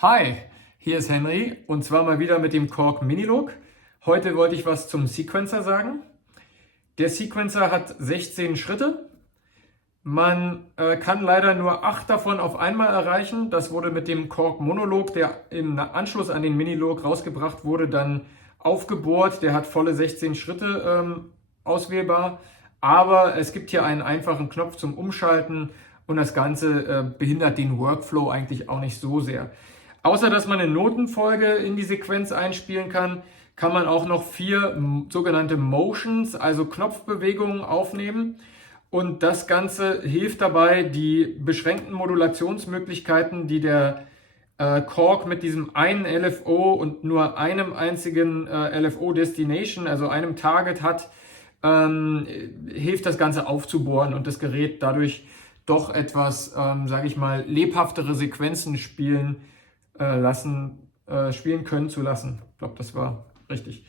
Hi, hier ist Henry und zwar mal wieder mit dem Korg Mini-Look. Heute wollte ich was zum Sequencer sagen. Der Sequencer hat 16 Schritte. Man kann leider nur 8 davon auf einmal erreichen. Das wurde mit dem Korg Monolog, der im Anschluss an den Mini-Look rausgebracht wurde, dann aufgebohrt. Der hat volle 16 Schritte auswählbar. Aber es gibt hier einen einfachen Knopf zum Umschalten und das Ganze behindert den Workflow eigentlich auch nicht so sehr. Außer dass man eine Notenfolge in die Sequenz einspielen kann, kann man auch noch 4 sogenannte Motions, also Knopfbewegungen aufnehmen. Und das Ganze hilft dabei, die beschränkten Modulationsmöglichkeiten, die der Korg mit diesem einen LFO und nur einem einzigen LFO Destination, also einem Target hat, hilft das Ganze aufzubohren und das Gerät dadurch doch etwas, sage ich mal, lebhaftere Sequenzen spielen können zu lassen. Ich glaube, das war richtig.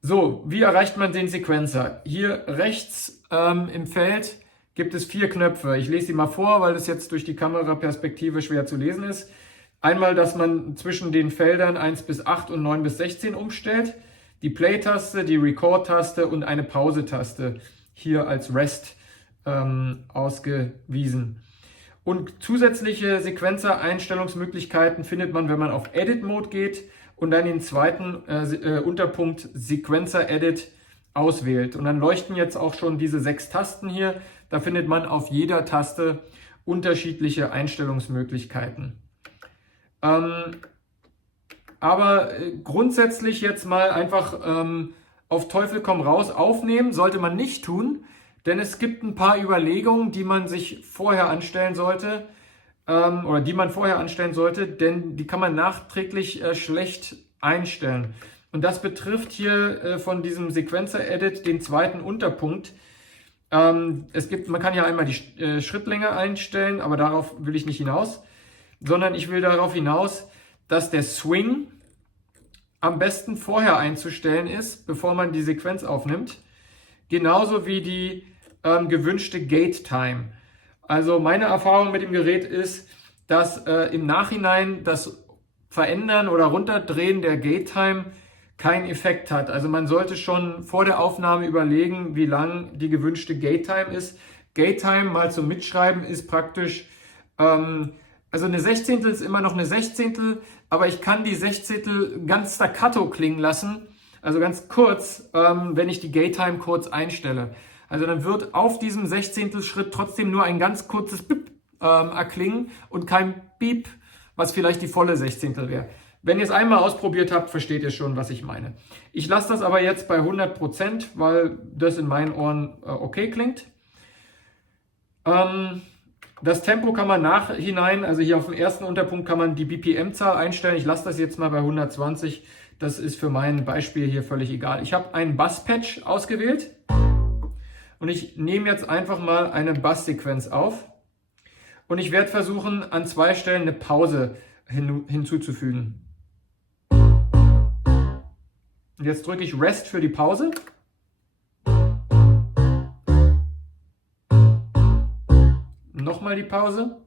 So, wie erreicht man den Sequencer? Hier rechts im Feld gibt es 4 Knöpfe. Ich lese die mal vor, weil es jetzt durch die Kameraperspektive schwer zu lesen ist. Einmal, dass man zwischen den Feldern 1 bis 8 und 9 bis 16 umstellt. Die Play-Taste, die Record-Taste und eine Pause-Taste hier als Rest ausgewiesen. Und zusätzliche Sequencer-Einstellungsmöglichkeiten findet man, wenn man auf Edit-Mode geht und dann den zweiten Unterpunkt Sequencer Edit auswählt. Und dann leuchten jetzt auch schon diese 6 Tasten hier. Da findet man auf jeder Taste unterschiedliche Einstellungsmöglichkeiten. Aber grundsätzlich jetzt mal einfach auf Teufel komm raus aufnehmen, sollte man nicht tun, denn es gibt ein paar Überlegungen, die man sich vorher anstellen sollte, denn die kann man nachträglich schlecht einstellen. Und das betrifft hier von diesem Sequencer Edit den zweiten Unterpunkt. Man kann ja einmal die Schrittlänge einstellen, aber darauf will ich nicht hinaus, sondern ich will darauf hinaus, dass der Swing am besten vorher einzustellen ist, bevor man die Sequenz aufnimmt. Genauso wie die gewünschte Gate Time. Also meine Erfahrung mit dem Gerät ist, dass im Nachhinein das Verändern oder Runterdrehen der Gate Time keinen Effekt hat. Also man sollte schon vor der Aufnahme überlegen, wie lang die gewünschte Gate Time ist. Gate Time, mal zum Mitschreiben, ist praktisch, also eine Sechzehntel ist immer noch eine Sechzehntel, aber ich kann die Sechzehntel ganz staccato klingen lassen, also ganz kurz, wenn ich die Gate Time kurz einstelle. Also dann wird auf diesem Sechzehntelschritt trotzdem nur ein ganz kurzes Bip erklingen und kein Beep, was vielleicht die volle Sechzehntel wäre. Wenn ihr es einmal ausprobiert habt, versteht ihr schon, was ich meine. Ich lasse das aber jetzt bei 100%, weil das in meinen Ohren okay klingt. Das Tempo kann man nachhinein, also hier auf dem ersten Unterpunkt kann man die BPM-Zahl einstellen. Ich lasse das jetzt mal bei 120. Das ist für mein Beispiel hier völlig egal. Ich habe einen Bass-Patch ausgewählt und ich nehme jetzt einfach mal eine Basssequenz auf und ich werde versuchen, an 2 Stellen eine Pause hinzuzufügen. Und jetzt drücke ich Rest für die Pause. Nochmal die Pause.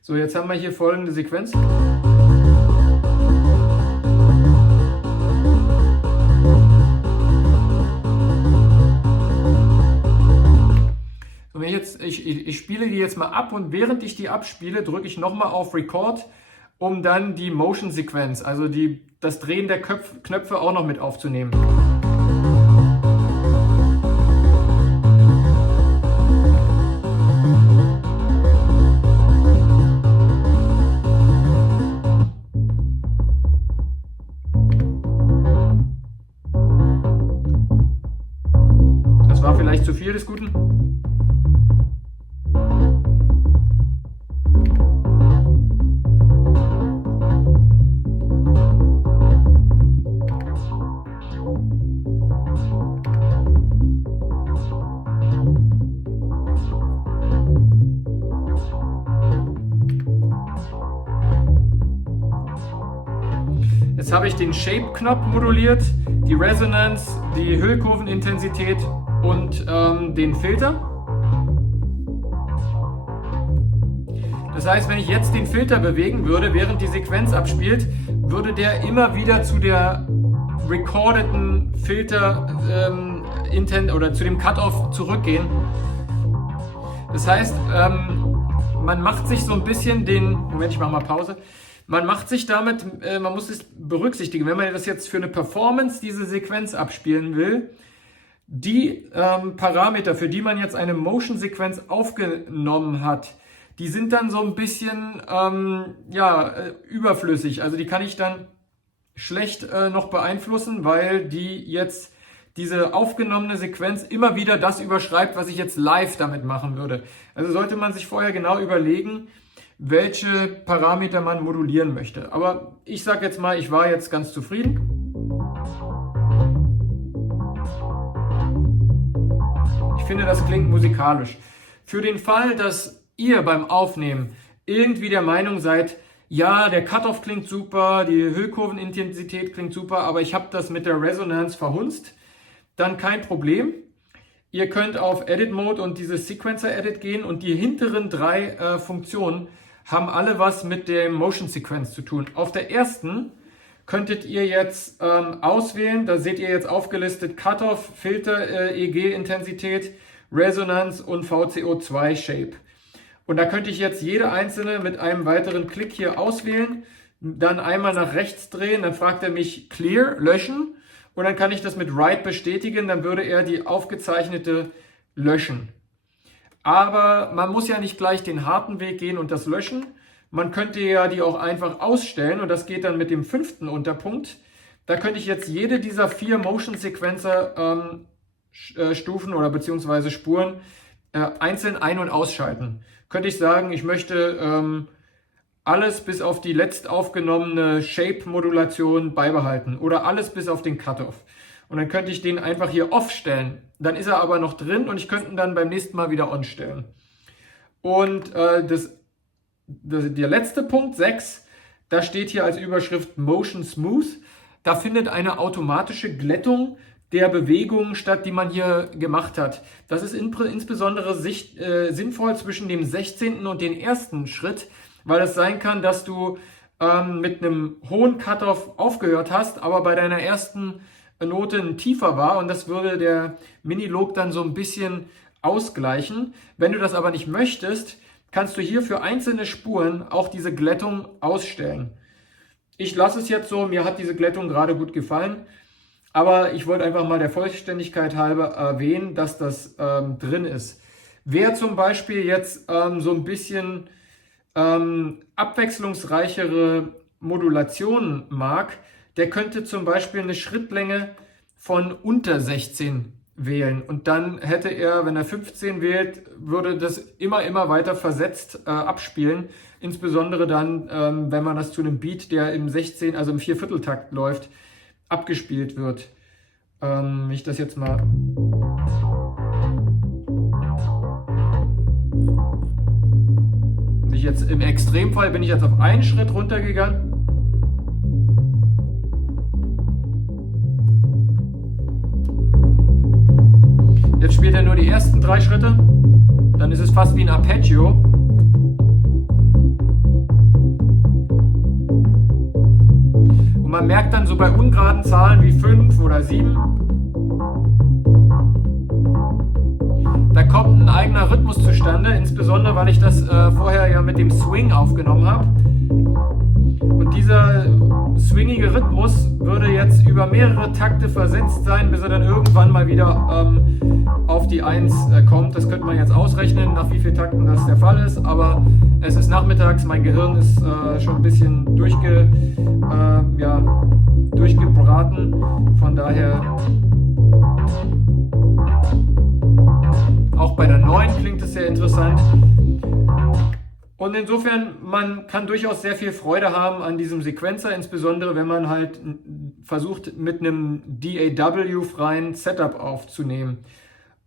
So, jetzt haben wir hier folgende Sequenz. Und ich spiele die jetzt mal ab und während ich die abspiele, drücke ich nochmal auf Record, um dann die Motion-Sequenz, also das Drehen der Knöpfe auch noch mit aufzunehmen. Das war vielleicht zu viel des Guten. Jetzt habe ich den Shape-Knopf moduliert, die Resonance, die Hüllkurvenintensität und den Filter. Das heißt, wenn ich jetzt den Filter bewegen würde, während die Sequenz abspielt, würde der immer wieder zu der recordeten Filter oder zu dem Cutoff zurückgehen. Das heißt, man macht sich so ein bisschen Moment, ich mache mal Pause. Man macht sich damit, man muss es berücksichtigen, wenn man das jetzt für eine Performance, diese Sequenz abspielen will, die Parameter, für die man jetzt eine Motion-Sequenz aufgenommen hat, die sind dann so ein bisschen überflüssig. Also die kann ich dann schlecht noch beeinflussen, weil die jetzt diese aufgenommene Sequenz immer wieder das überschreibt, was ich jetzt live damit machen würde. Also sollte man sich vorher genau überlegen, welche Parameter man modulieren möchte. Aber ich sage jetzt mal, ich war jetzt ganz zufrieden. Ich finde, das klingt musikalisch. Für den Fall, dass ihr beim Aufnehmen irgendwie der Meinung seid, ja, der Cutoff klingt super, die Hüllkurvenintensität klingt super, aber ich habe das mit der Resonanz verhunzt, dann kein Problem. Ihr könnt auf Edit Mode und dieses Sequencer Edit gehen und die hinteren 3 Funktionen haben alle was mit dem Motion Sequence zu tun. Auf der ersten könntet ihr jetzt auswählen, da seht ihr jetzt aufgelistet Cutoff, Filter, EG-Intensität, Resonanz und VCO2 Shape. Und da könnte ich jetzt jede einzelne mit einem weiteren Klick hier auswählen, dann einmal nach rechts drehen, dann fragt er mich Clear, löschen. Und dann kann ich das mit Write bestätigen, dann würde er die aufgezeichnete löschen. Aber man muss ja nicht gleich den harten Weg gehen und das löschen. Man könnte ja die auch einfach ausstellen und das geht dann mit dem 5. Unterpunkt. Da könnte ich jetzt jede dieser 4 Motion Sequencer Stufen oder beziehungsweise Spuren einzeln ein- und ausschalten. Könnte ich sagen, ich möchte alles bis auf die letzt aufgenommene Shape-Modulation beibehalten oder alles bis auf den Cutoff. Und dann könnte ich den einfach hier off stellen. Dann ist er aber noch drin und ich könnte ihn dann beim nächsten Mal wieder on stellen. Und der letzte Punkt, 6, da steht hier als Überschrift Motion Smooth. Da findet eine automatische Glättung der Bewegungen statt, die man hier gemacht hat. Das ist insbesondere sinnvoll zwischen dem 16. und dem 1. Schritt, weil es sein kann, dass du mit einem hohen Cutoff aufgehört hast, aber bei deiner ersten Note ein tiefer war und das würde der Minilog dann so ein bisschen ausgleichen. Wenn du das aber nicht möchtest, kannst du hier für einzelne Spuren auch diese Glättung ausstellen. Ich lasse es jetzt so, mir hat diese Glättung gerade gut gefallen, aber ich wollte einfach mal der Vollständigkeit halber erwähnen, dass das drin ist. Wer zum Beispiel jetzt so ein bisschen abwechslungsreichere Modulationen mag, der könnte zum Beispiel eine Schrittlänge von unter 16 wählen und dann hätte er, wenn er 15 wählt, würde das immer weiter versetzt abspielen, insbesondere dann, wenn man das zu einem Beat, der im 16, also im 4/4-Takt läuft, abgespielt wird. Ich das jetzt mal... Jetzt im Extremfall bin ich jetzt auf einen Schritt runtergegangen. Jetzt spielt er nur die ersten 3 Schritte. Dann ist es fast wie ein Arpeggio. Und man merkt dann so bei ungeraden Zahlen wie 5 oder 7, da kommt ein eigener Rhythmus zustande, insbesondere weil ich das vorher ja mit dem Swing aufgenommen habe. Und dieser swingige Rhythmus würde jetzt über mehrere Takte versetzt sein, bis er dann irgendwann mal wieder auf die 1 kommt. Das könnte man jetzt ausrechnen, nach wie vielen Takten das der Fall ist, aber es ist nachmittags, mein Gehirn ist schon ein bisschen durchgebraten, von daher... Auch bei der 9 klingt es sehr interessant. Und insofern, man kann durchaus sehr viel Freude haben an diesem Sequencer, insbesondere wenn man halt versucht, mit einem DAW-freien Setup aufzunehmen.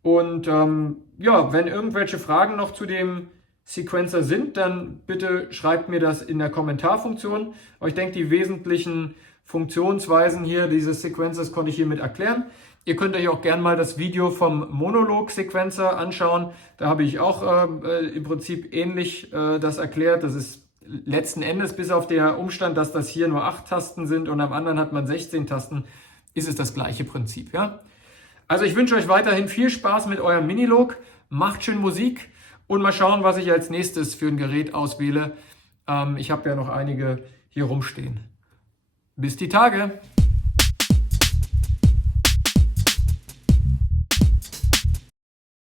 Und wenn irgendwelche Fragen noch zu dem Sequencer sind, dann bitte schreibt mir das in der Kommentarfunktion. Aber ich denke, die wesentlichen Funktionsweisen hier dieses Sequencers konnte ich hiermit erklären. Ihr könnt euch auch gerne mal das Video vom Monolog-Sequencer anschauen. Da habe ich auch im Prinzip ähnlich das erklärt. Das ist letzten Endes, bis auf den Umstand, dass das hier nur 8 Tasten sind und am anderen hat man 16 Tasten, ist es das gleiche Prinzip. Ja? Also ich wünsche euch weiterhin viel Spaß mit eurem Minilog. Macht schön Musik und mal schauen, was ich als nächstes für ein Gerät auswähle. Ich habe ja noch einige hier rumstehen. Bis die Tage!